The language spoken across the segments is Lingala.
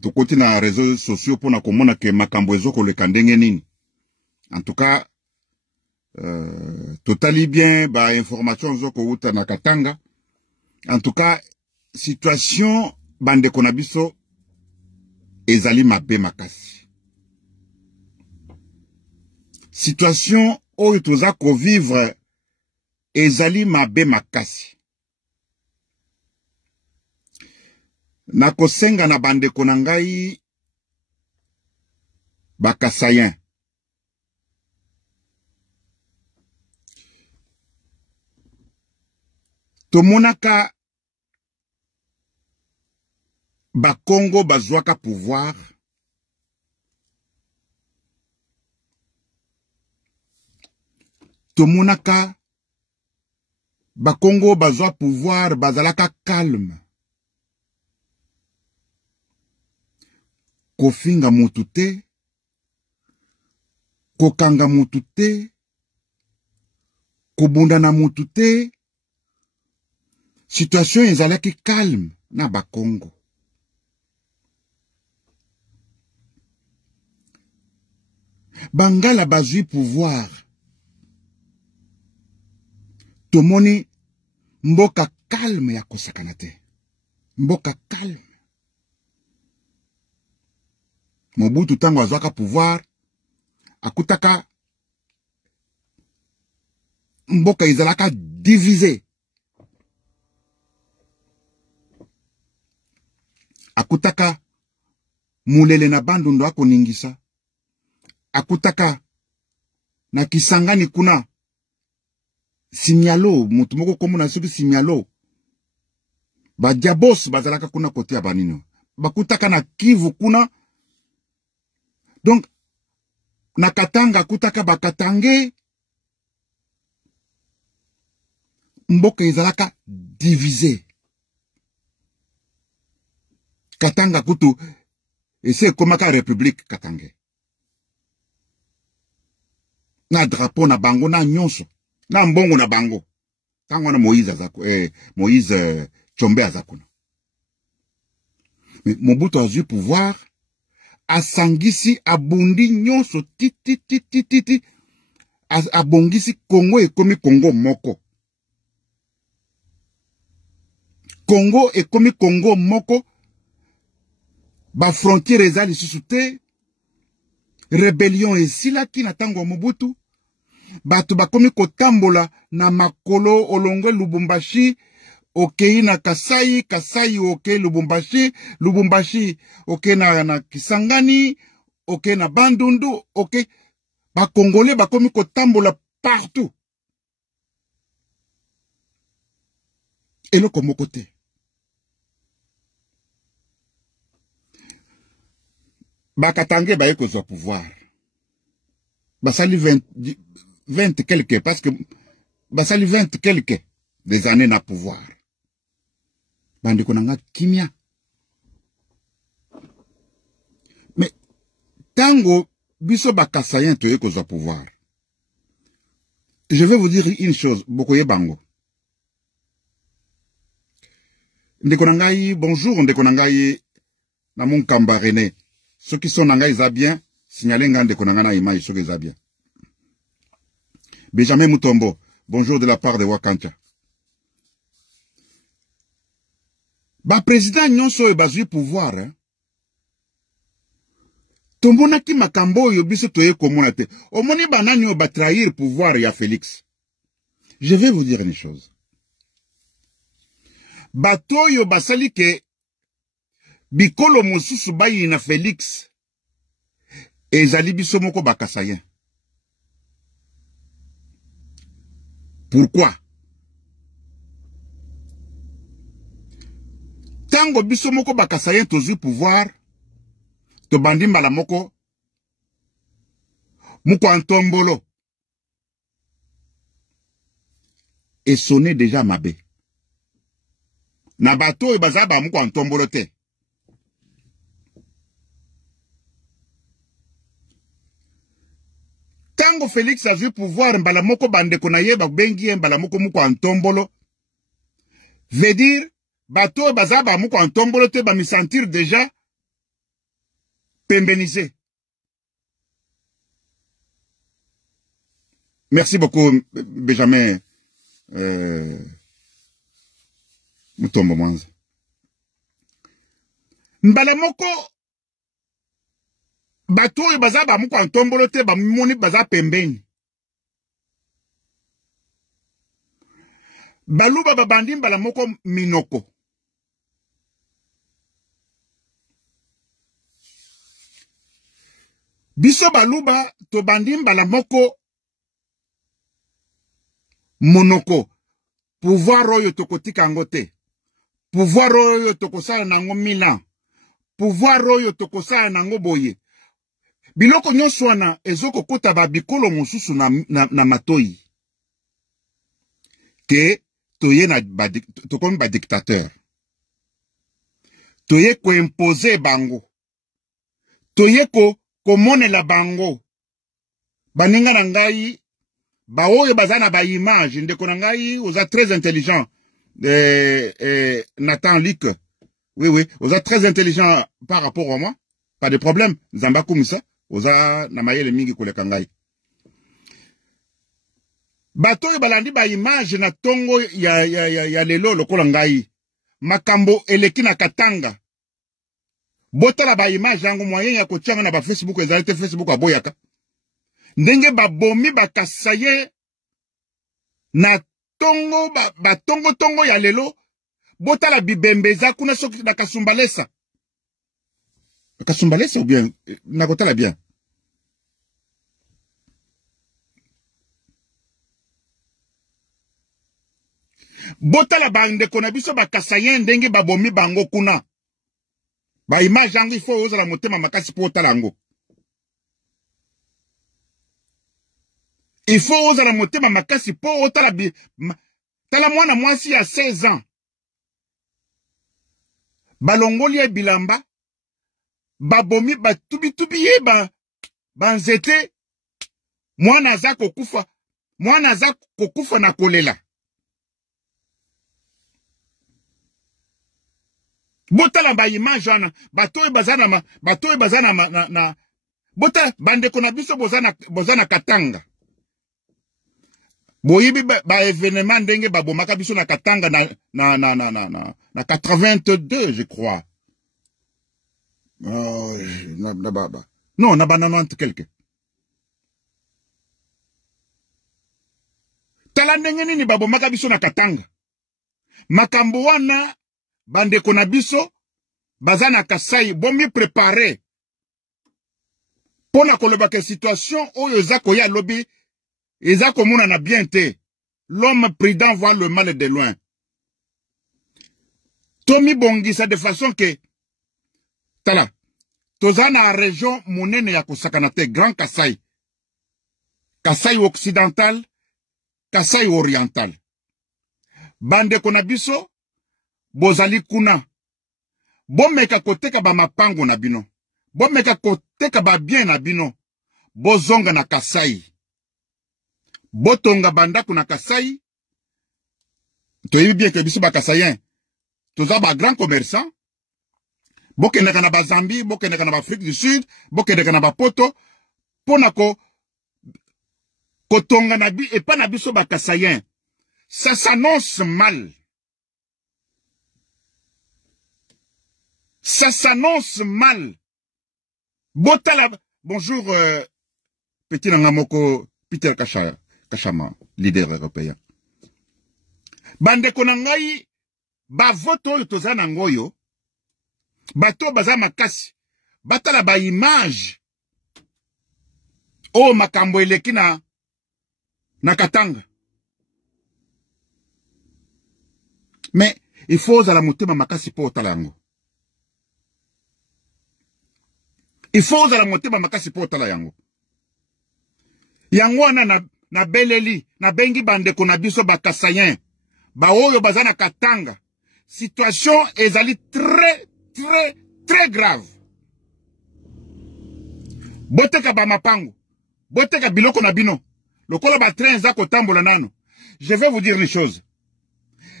to côté na réseaux sociaux pour na komona ke makambo ezoko le kandenge nini. En tout cas, totali bien ba information zoko uta na Katanga. En tout cas, situation bande konabiso ezali mabe makasi. Situation oyo toza ko vivre ezali mabe makasi. Na kosenga na bande konangai bakasayen. Tomonaka Bakongo bazwaka pouvoir. Tomonaka Bakongo bazwa pouvoir bazalaka calme. Kofinga mutu te, kokanga mutu te, kobunda na mutu te. Situation ezalaki calme na Bakongo. Bangala bazwi pouvoir. Tomoni mboka calme ya kosakana te. Mboka calme. Mobutu tango azwaka pouvoir, akutaka mboka izalaka divisé. Akutaka mulele na bandundu ako ningisa. Akutaka na Kisangani kuna Simialo, mutu moko komuna suki Simialo. Ba diabos bazalaka kuna kote ya banino. Bakutaka na Kivu kuna. Donc, na Katanga kutaka bakatange. Mboka izalaka divisé. Katanga kutu, ese komaka République Katange. Na drapeau na bango na nyonso. Na mbongo na bango. Tango na Moïse azako, Moïse Chombe azakuna. Mais Mobutu azui pouvoir. Asangisi abundi nyonso titi. Abongisi Congo ekomi Congo moko. Congo ekomi Congo moko. Ba frontière ezali susu te. Rebellion esilaki na tango Mobutu. Batu bakomi kotambola na makolo olongwe Lubumbashi. Okei na Kasai, Kasai okei Lubumbashi, Lubumbashi okei na Kisangani, okei na Bandundu, okei. Ba Congolais bakomi kotambola partout. Eloko moko te. Bakatange baye kozwa pouvoir. Basali 20 quelques, parce que basali 20 quelques des années na pouvoir. Bandi konanga kimia. Mais tango biso bakasayen toye kozwa pouvoir. Je vais vous dire une chose, bokoye bango. Ndekonangai, bonjour, ndekonangai na mon kamba René. Ceux qui sont nangai za bien, signalez nga ndekonanga na image ceux qui za bien. Benjamin Mutombo, bonjour de la part de Wakancha. Ba président nyonso e bazui pouvoir, hein. Tombona ki makambo yo biso toye komona te. Omoni banani o ba trahir pouvoir ya Félix. Je vais vous dire une chose. Bato yo basali ke bikolo mosusu bayi na Félix. Ezali biso moko bakasayen. Pourquoi? Tango biso moko bakasayen tozu pouvoir, to bandi mbala moko, muko antombolo. Et sonné déjà mabe. Na bato e bazaba muko antombolo te. Tango Félix a vu pouvoir mbala moko bande konaye ba bengi mbala moko muko antombolo. Veut dire bato bazaba muko antombolo te ba mi sentir déjà pembeniser. Merci beaucoup, Benjamin Mutombo Mwanza. Mbala moko bato oyo baza ba muko antombolo te ba moni baza pembeni. Baluba babandi mbala moko minoko. Biso baluba to bandi mbala moko monoko. Pouvoir oyo tokotika ngo te. Pouvoir oyo tokosala nango milan. Pouvoir oyo tokosala nango boye. Biloko nyonso wana ezoko kota ba bikolo mosusu na matoi. Ke toye na tokomi ba dictateur. Toye ko imposer bango. Toye ko monela bango. Baninga na ngai ba oyo bazana ba image ndeko na ngai oza très intelligent. Nathan Luc. Oui, oui. Oza très intelligent par rapport à moi. Pas de problème. Zamba kumisa. Oza na mayele mingi koleka ngai. Bato yo balandi ba image na tongo ya lelo lokola ngai. Makambo eleki na Katanga. Botala ba image yango moyen ya kotianga na ba Facebook ezalite Facebook aboyaka. Ndenge babomi bakasaye na tongo ba tongo ya lelo. Botala bibembeza kuna soki na Kasumbalesa. Kasumbalesa ou bien nakotala bien. Botala bande kona biso bakasaye ndenge babomi bango kuna. Ba image yango ifo ozala motema makasi po otala yango. Il faut oser la motema makasi po otala tala mwana mwasi ya 16 ans. Balongoli ya bilamba. Babomi batubi ye banzete. Mwana za kokufa. Mwana za kokufa na kolela. Botala ba image wana. Batoe bazana na bota bande kona biso bozana Katanga. Boyibi ba événement ndenge babomaka biso na Katanga na 82 je crois. Non, na 90 quelque. Tala ndenge nini babomaka biso na Katanga. Makambo wana bande kona biso bazana Kasai bomi préparé. Pona koloba ke situation oyo zako ya lobby. Eza komuna na bien te. L'homme prudent voit le mal de loin. Tomi bongisa de façon que tala tozana région monene ya kosakana te Grand Kasai. Kasai occidental, Kasai oriental. Bande kona biso bozali kuna. Bomeka koteka ba mapango na bino. Bomeka koteka ba bien na bino. Bozonga na Kasai. Botonga bandako na Kasai. Toyebi bien que biso ba Kasayen. Toza ba grand commerçant. Bokendeka na ba Zambie, bokendeka na ba Afrique du Sud, bokendeka na ba Poto. Ponako kotonga na bi et pas na biso ba Kasayen. Ça s'annonce mal. Ça s'annonce mal. Botala. Bonjour petit nangamoko Peter Kachama, leader européen. Bande konangai, ba voto oyo tozana ngoyo, bato baza makasi, batala ba image, o makambo eleki na Katanga. Mais, il faut ozala motema makasi po otala yango. Il faut ozala motema makasi po otala yango. Yango wana na beleli, na bengi bandeko na biso ba Kasayen, ba oyo bazana Katanga. Situation ezali très grave. Boteka ba mapango, boteka biloko na bino, lokola ba train za kotambola nano. Je vais vous dire les choses.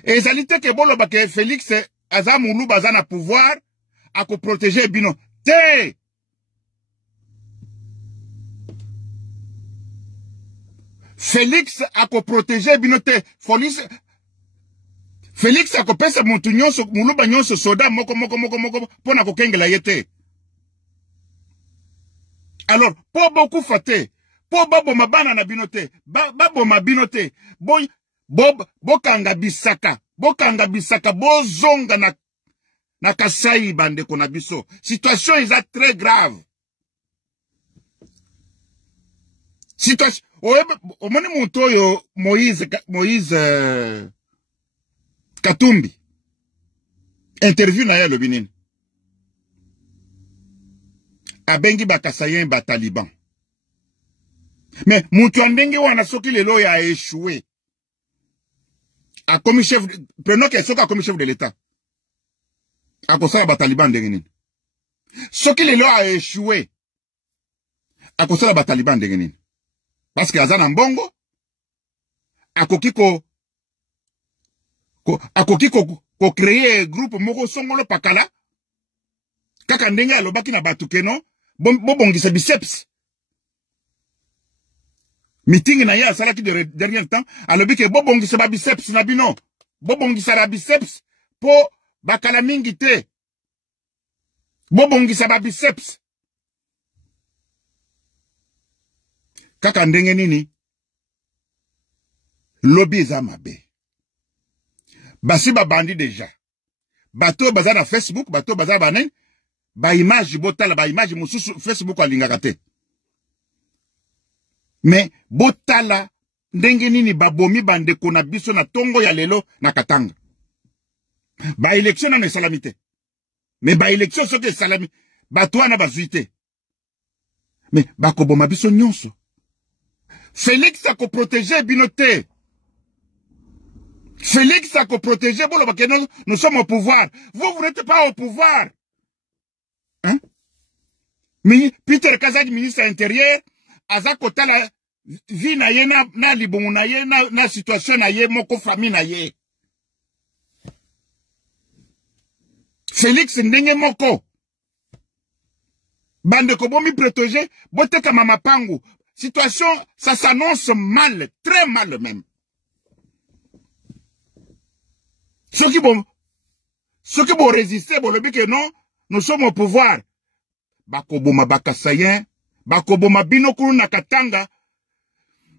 Ezali te ke bolo ba ke Félix aza mulu bazana pouvoir à ko protéger bino. Te! Félix akoprotege binote. Félix akopesa muntu nyonso muluba nyonso soda moko pona kokengela yete. Alors, po boku fate, po babo mabana na binote, babo mabinote, bokanga bisaka, bozonga na Kasai bande kona biso. Situation est très grave. Situation, omoni muntu oyo Moïse Katumbi. Interview na ya lobinine. Abengi bakasayen ba Taliban. Mais muntu andenge wana soki lelo ya échoué. A comme chef, prenons que soka comme chef de l'État. A kosala ba Taliban ndenge nini. Soki lelo a échoué. A kosala ba Taliban ndenge nini. Parce que azana mbongo. Akoki ko créer groupe moko songolo pakala. Kaka ndenge alobaki na batukeno. Bobongisa biceps. Meeting na ya salaki de dernier temps. Alobi ke bobongisa ba biceps na bino. Bobongisa ba biceps po bakala mingi te. Bobongisa ba biceps. Kaka ndenge nini? Lobby eza mabe. Basi ba bandi deja. Bato baza na Facebook, bato baza banen. Ba image botala, ba image mususu Facebook alingaka te. Mais botala ndenge nini babomi bandeko na biso na tongo ya lelo na Katanga. Ba élection na salamité. Mais ba élection soki salami, bato wana bazuite. Mais bakoboma biso nyonso. Félix a protégé binote. Félix a protégé bon parce que nous sommes au pouvoir. Vous n'êtes pas au pouvoir. Hein? Mais Peter Kazadi, ministre intérieur, aza kota la vie na ye na libongo na ye na situation na ye moko famille na ye. Félix ndenge moko. Bande ko bomi protéger, bote ka mama pangu. Situation, ça s'annonce mal, très mal même. Ceux qui vont résister, bon, le but que non, nous sommes au pouvoir. Bakoboma bakasayen, bakoboma binokuru na Katanga,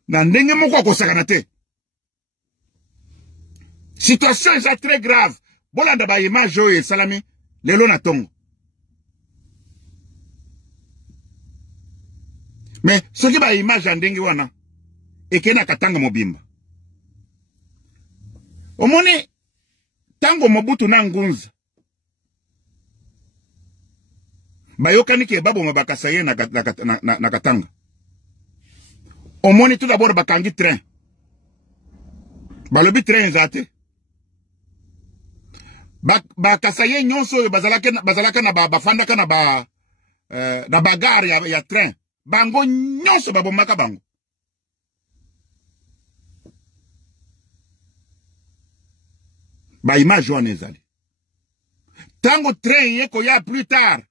na ndenge moko kosakana te. Situation est très grave. Bolanda ba image oyo salami, lelo na tongo. Mais ce qui va image en dengue wana et que na Katanga mobimba. Omoni tango Mobutu na ngunza. Bayokani ke babo mabakasaye na Katanga. Omoni tout d'abord bakangi train. Balobi train zate. Bakasaye nyonso bazalaka na bafandaka na bagare ya train. Bango nyonso babomaka bango. Ba image wana ezali. Tango train yeko ya plus tard.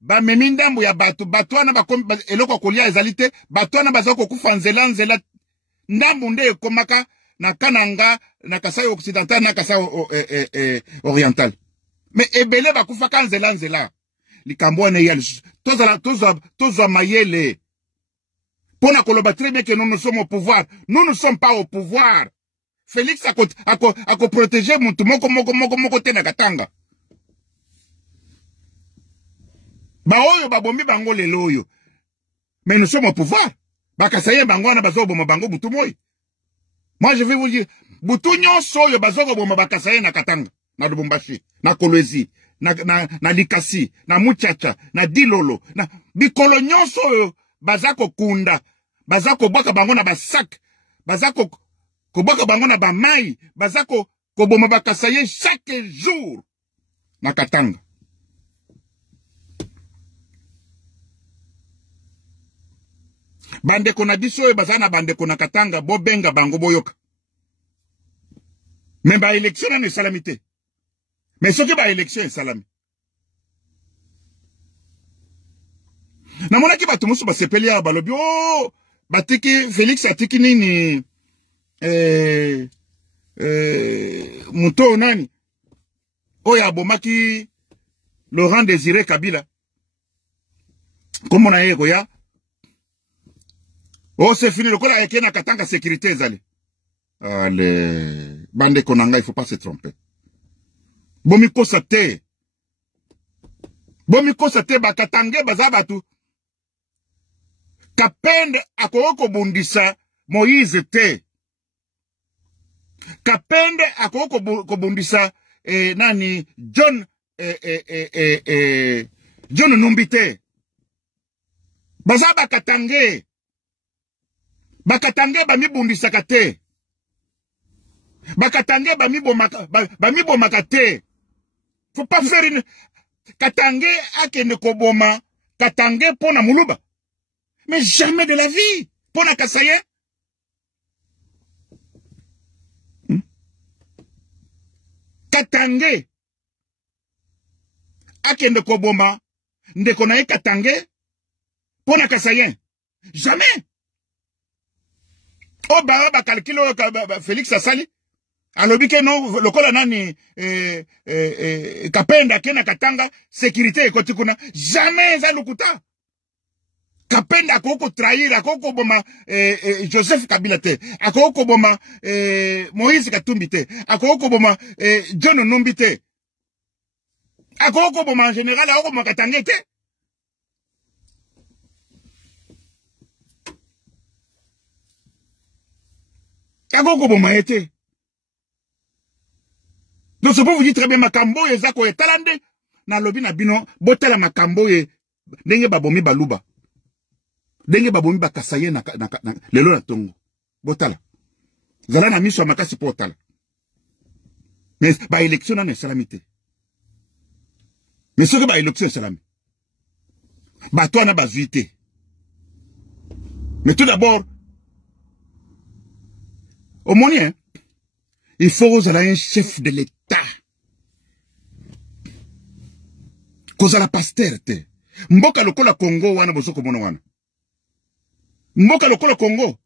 Ba memi ndambo ya bato wana eloko kolia ezali te, bato wana bazoko kufa nzela ndambo nde ekomaka na Kananga na Kasai occidental na Kasai oriental. Mais ebele bakufaka nzela. Likambo wana ya tozwa mayele. Pona koloba très bien que nous sommes au pouvoir. Nous ne sommes pas au pouvoir. Félix a protégé muntu moko te na Katanga. Ba oyo babombi bango lelo oyo. Mais nous sommes au pouvoir. Bakasaye bango wana bazoboma bango butu moi. Moi je vais vous dire, butu nyonso oyo bazoboma bakasaye na Katanga, na Lubumbashi, na Kolwezi, na Likasi, na Muchacha, na Dilolo, na bikolo nyonso oyo bazako kunda, bazako boka bango na basak, bazako koboka bango na bamai, bazako koboma bakasaye chaque jour na Katanga. Bande kona biso oyo bazana bande kona Katanga bobenga bango boyoka. Mais ba élection na salamité. Mais ce qui ba élection est salami. Na mona ki bato musu ba sepeli ya balobi oh batiki Félix atiki nini muto nani oya bomaki Laurent Désiré Kabila comme on a eu ya oh c'est fini le kola yake na katanga sécurité zali allez bande konanga il faut pas se tromper bomi kosate bakatange bazabatu kapende akoko bundisa Moïse te kapende akoko bundisa nani John John Numbite bazaba katange bamibundisa kate bakatange bamiboma kate faut pas faire une katange akende koboma katange pona muluba mais jamais de la vie pona kasaye katange akende koboma ndeko na ye katange pona kasaye jamais o ba calculo Félix asali alobi ke non lokola nani kapenda kena katanga sécurité ekoti kuna jamais za lukuta kapenda akoko trahir akoko boma Joseph Kabila te akoko boma Moïse Katumbi te akoko boma John Numbi te akoko boma en général akoko boma katanga te akoko boma ete. Donc, c'est pour vous dire très bien, makambo ye zako ye talande, na lobi na bino, botela makambo ye, denge babomi baluba. Denge babomi bakasaye na lelo na tongo. Botala. Zala na miso makasi po tala. Mais, ba élection na salamité. Mais ce que ba élection salami. Ba toi na bazuité. Mais tout d'abord, au monien, il faut un chef de l'État. Kozala pasteur te. Mboka lokola Congo wana bosoko mono wana. Mboka lokola Congo.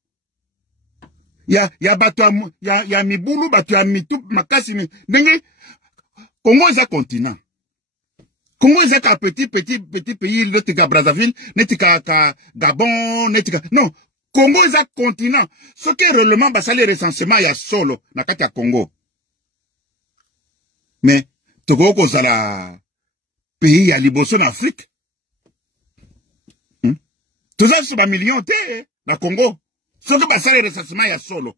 Ya bato ya mibulu bato ya mitu makasi ni. Ndenge Congo est un continent. Congo est un petit pays netika Brazzaville, netika Gabon, netika non. Congo est un continent. Ce qui est réellement basale recensement ya solo na kati ya Congo. Mais toko kozala pays ya liboso na Afrique. Tout ça sur ba million te na Congo. Ce qui basale recensement ya solo.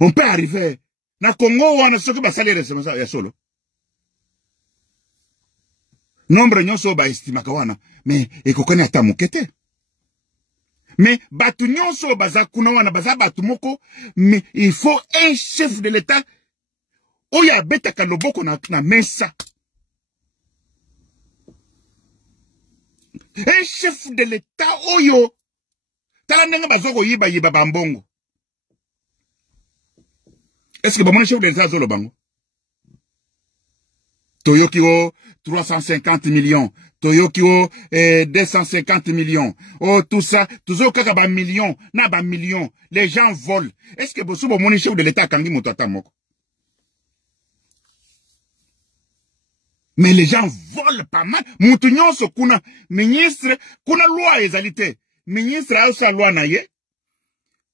On peut arriver na Congo wana ce qui basale recensement ya solo. Nombre nyonso ba estimaka wana mais ekokani ata mokete. Mais batu nyonso baza kuna wana baza batu moko mais il faut un chef de l'État oya betaka loboko na mesa. Un chef de l'État oyo tala ndenge bazoko yiba bambongo. Est-ce que bamona chef de l'État zolo bango? Toyoki o 350 millions. Toyoki o 250 millions. Oh, tout ça, tout ça, kaka ba millions, na ba millions. Les gens volent. Est-ce que bosso bon chef de l'État kangi motata moko? Mais les gens volent pas mal. Moutounion so kuna ministre, kuna loi ezalité. Ministre a sa loi na ye.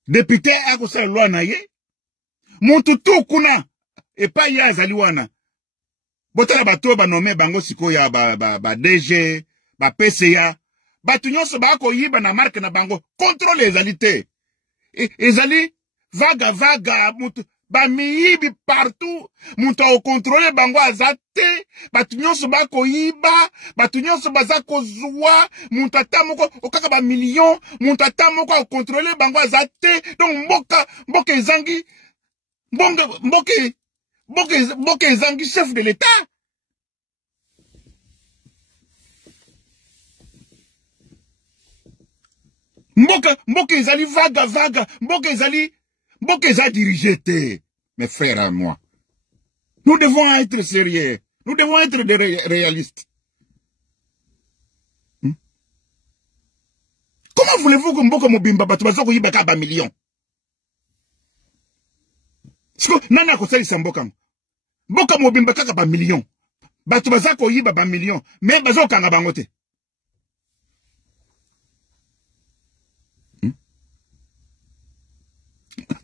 Député a sa loi na ye. Moututu kuna et pas ya zaliwana. Botala bato ba nommé bango siko ya ba DG, ba PCA, batu nyonso ba ko yiba na marque na bango, contrôle ezalité. Ezali vaga mutu ba miyibi partout, mutu au contrôler bango azate, batu nyonso ba ko yiba, batu nyonso baza ko zuwa, mutu atamoko okaka ba million, mutu atamoko au contrôler bango azate, donc mboka ezangi mboka ezangi chef de l'État. Mboka ezali vaga, mboka ezali dirigé te. Mes frères à moi. Nous devons être sérieux. Nous devons être des réalistes. Comment voulez-vous que mboka mobimba bato bazoko yibaka ba millions? Siko nana ko salisa mboka. Mboka mobimba kaka ba millions. Bato bazako yiba ba millions, mais bazoko kanga bango te.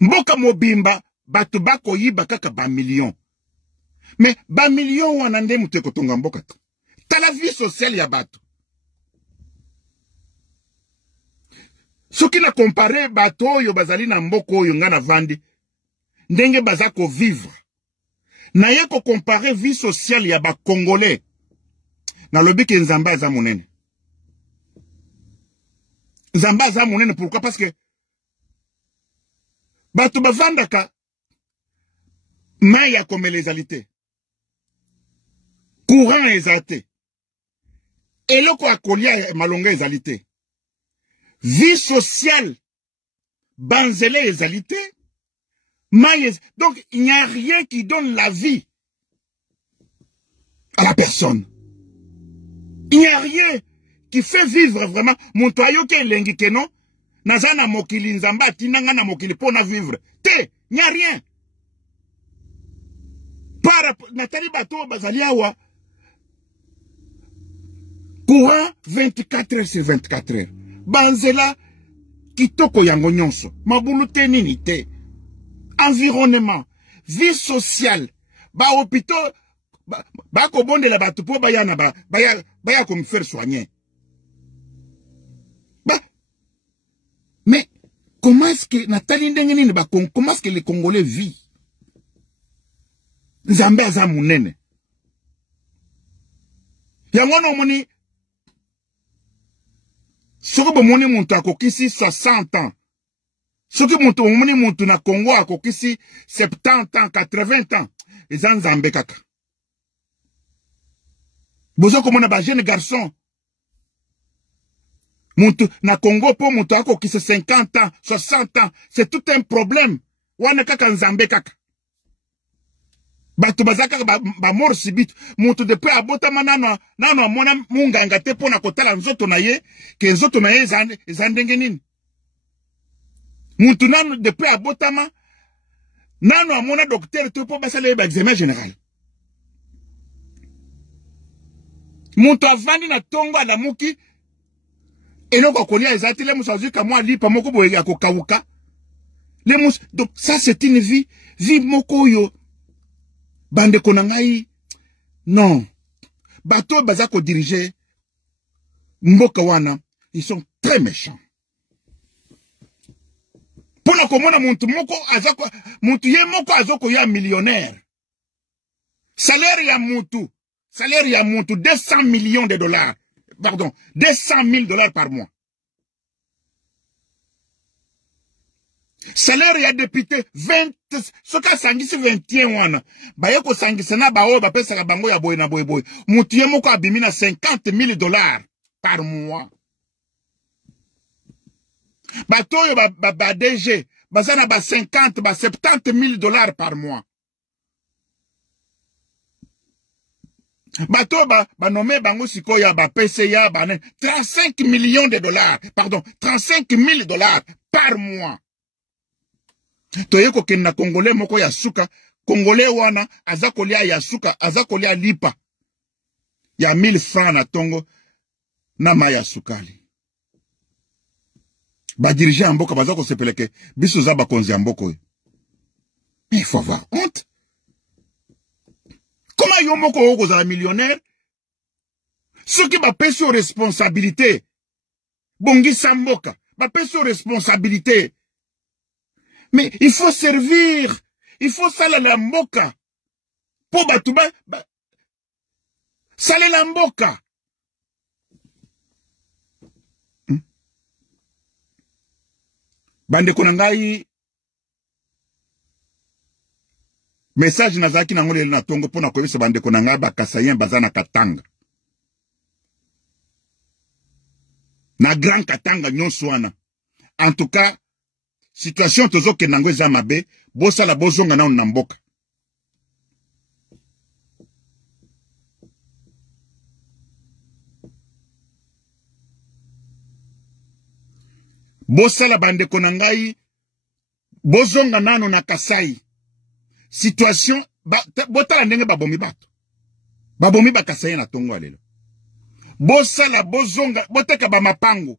Mboka mobimba bato bako yiba kaka ba millions. Mais ba millions wana nde mutu ekotonga mboka. Ta la vie sociale ya bato. Soki na compare bato oyo bazali na mboko oyo nga na vandi, ndenge bazako vivre. Na ye ko compare vie sociale ya ba Congolais. Na lobi ke nzamba aza monene. Nzamba aza monene pourquoi? Parce que bato bavandaka mai ya komela ezali te. Courant ezali te. Eloko ya kolia malonga ezali te. Vie sociale banzele ezali te. Donc il n'y a rien qui donne la vie à la personne. Il n'y a rien qui fait vivre vraiment. Montoyo ke lengi ke non. Nazana mokili nzamba tinanga na mokili pona vivre. Te, il n'y a rien. Par Nathalie Bato bazali awa. Courant 24 heures sur 24 heures. Banzela kitoko yango nyonso. Mabulu te nini te. Environnement, vie sociale, ba hôpital, ba kobonde la bato po bayana baya comme faire soigner. Mais comment est-ce que Nathalie Ndengenine comment est-ce que les Congolais vivent? Nzambe aza munene. Yango no moni soko bo moni muntu akokisi 60 ans. Soki muntu omoni muntu na Congo akokisi 70 ans, 80 ans. Eza nzambe kaka. Bozo komona ba jeune garçon. Muntu na Congo po muntu akokisi 50 ans, 60 ans. C'est tout un problème. Wana kaka nzambe kaka. Bato bazaka ba mort subite. Muntu de pe abotama nano amona munganga te pona kotala nzoto na ye, ke nzoto na ye ndenge nini. Muntu nano de pe abotama nano amona docteur to po basala ba examen général. Muntu avandi na tongo adamuki eloko kolia ezati le musazu ka mwa lipa moko boye ya kokawuka. Donc ça c'est une vie moko yo bande konangai. Non. Bato bazako diriger mboka wana, ils sont très méchants. Pona komona muntu moko azako muntu ye moko azoko ya millionnaire. Salaire ya muntu 200 millions de dollars. Pardon, 200 000 dollars par mois. Salaire ya député 20 soka sangisi 21 wana. Bayeko sangisi na bao ba pesa la bango ya boy na boy boy. Muntu ye moko abimina 50 000 dollars par mois. Batoyo ba DG, bazana ba 50, ba 70 000 dollars par mois. Bato ba nommé bango sikoya ba PCA ba 35 millions de dollars, pardon, 35 000 dollars par mois. Toyeko kena Congolais moko ya suka, Congolais wana azakolia ya suka, azakolia lipa ya 1000 francs na tongo na maya sukali. Ba dirigeant mboka bazako sepeleke biso za ba konzi mboko. Mais il faut avoir honte. Comment yo moko oko za millionnaire? Ceux qui ba peso responsabilité. Bongi samboka, ba peso responsabilité. Mais il faut servir, il faut saler la mboka. Po batuba saler la mboka. Bande konangai message nazaki na ngole na tongo pona koyesa bande konanga bakasayen bazana Katanga. Na Grand Katanga nyonso wana. En tout cas, situation tozo kenango eza mabe, bosa la bozonga na mboka. Bosala bandeko na ngai, bozonga nano na Kasai. Situation, botala ndenge babomi bato. Babomi ba Kasai na tongo alelo. Bosala, bozonga, boteka ba mapango.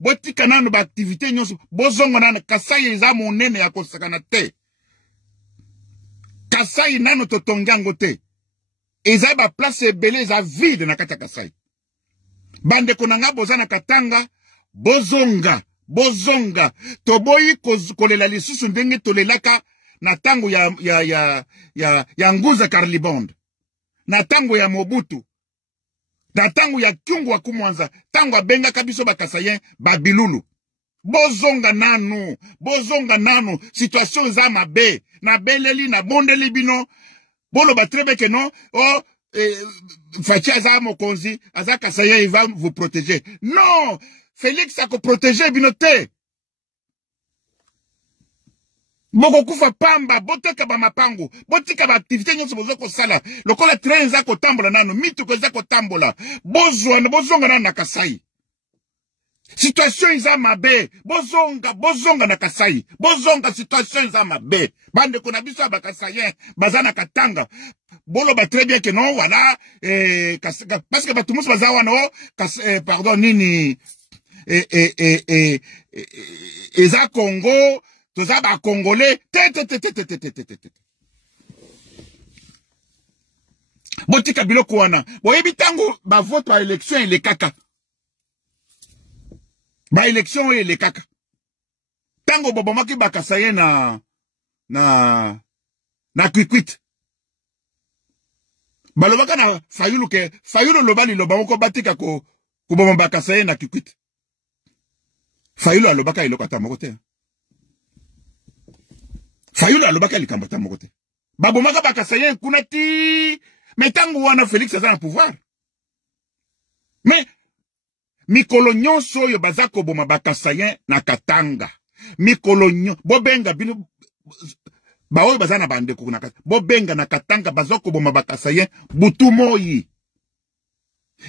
Botika nano ba activité nyonso, bozonga nano Kasai eza monene ya kosakana te. Kasai nano totongango te. Eza ba place ebele eza vide na kata Kasai. Bandeko na nga bozana Katanga, bozonga. Bozonga, toboyi kolela lisusu ndenge tolelaka na tango ya Nguza Karlibond, na tango ya Mobutu, na tango ya Kyungu wa Kumwanza, tango abenga kabiso bakasayen babilulu. Bozonga nanu, situation za mabe, na beleli, na bondeli bino, bolo batrebeke no, Fachi aza mokonzi, aza kasayen, il va vous protéger. Non! Félix a ko protéger binote. Moko kufa pamba, boteka ba mapango, botika ba activité nyonso bozoko sala. Lokola train za ko tambola nano, mitu ko za ko tambola. Bozonga na Kasai. Situation iza mabe, bozonga na Kasai. Bozonga situation iza mabe. Bande ko na biso ba Kasayen, bazana Katanga. Bolo ba très bien que non, voilà, parce que ba tout monde baza wana, pardon nini eza Congo, toza ba Congolais, botika biloko wana, boyebi tango ba vote ba élection ele kaka. Ba élection ele kaka. Tango bobomaki ba Kasaye na Kikwit. Balobaka na Fayulu ke Fayulu lobali lobamoko batika ko bomba ba Kasaye na Kikwit. Fayulu alobaka iloko ata moko te. Fayulu alobaka likambo ata moko te. Babomaka ba Kasaye kuna ti metango wana Félix aza na pouvoir. Mais mikolo nyonso oyo baza koboma ba Kasaye na Katanga. Mikolo nyonso bobenga bino baoyo baza na bandeko na Katanga. Bobenga na Katanga baza koboma ba Kasaye butu moyi.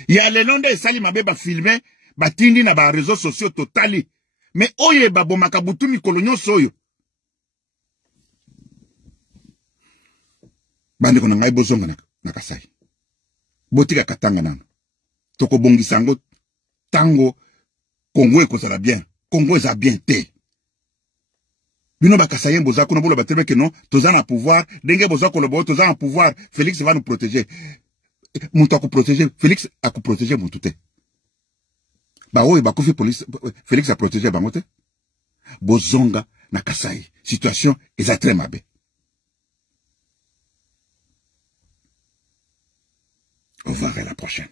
Ya lelonde esali mabe ba filmer batindi na ba réseaux sociaux totali. Mais oye babomaka butu mikolo nyonso oyo. Bandeko na ngai bozonga na Kasai. Botika Katanga nano. Toko bongisango tango Congo ekozala bien. Congo eza bien te. Bino ba Kasaye boza kuna bolo batebe que non, toza na pouvoir, denge boza ko lobo toza na pouvoir, Félix va nous protéger. Muntu ako protéger, Félix ako protéger muntu te. Ba oyo ba kofi police, Félix a protéger bango te. Bozonga na Kasai. Situation eza très mabe. Au revoir à la prochaine.